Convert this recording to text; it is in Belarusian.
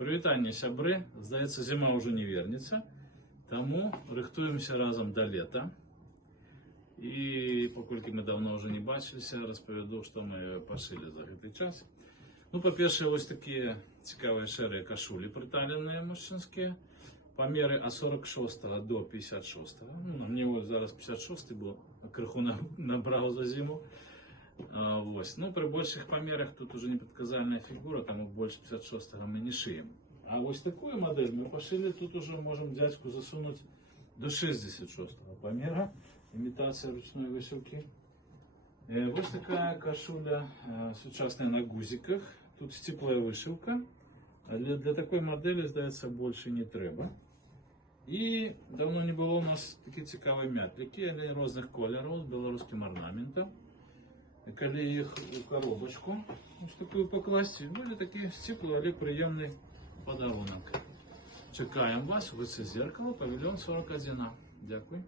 Прывітанне, сябры. Здаецца, зіма ўжо не вернецца, таму рыхтуемся разам да лета. І паколькі мы даўно ўжо не бачыліся, распавяду, што мы пашылі за гэты час. Ну, па-першае, вось такія цікавыя шэрыя кашулі прыталеныя мужчынскія. Памеры ад 46 до 56. Ну, мне вот зараз 56 бо крыху набраў за зіму. Вось. Ну, при больших памерах тут уже непредказальная фигура, там больше 56 мы не шием. А вот такую модель мы пошили, тут уже можем дядьку засунуть до 66 помера, имитация ручной вышивки. Вот такая кашуля сучасная на гузиках, тут теплая вышивка. Для такой модели, здаецца, больше не треба. И давно не было у нас такие цікавые мятлики, они разных колеров, с белорусским орнаментом. Калі іх у коробочку, ось такую покласти, буде такий сціплий, але приємний подарунок. Чекаємо вас, ВЦ Зеркало, павільйон 41А. Дякую.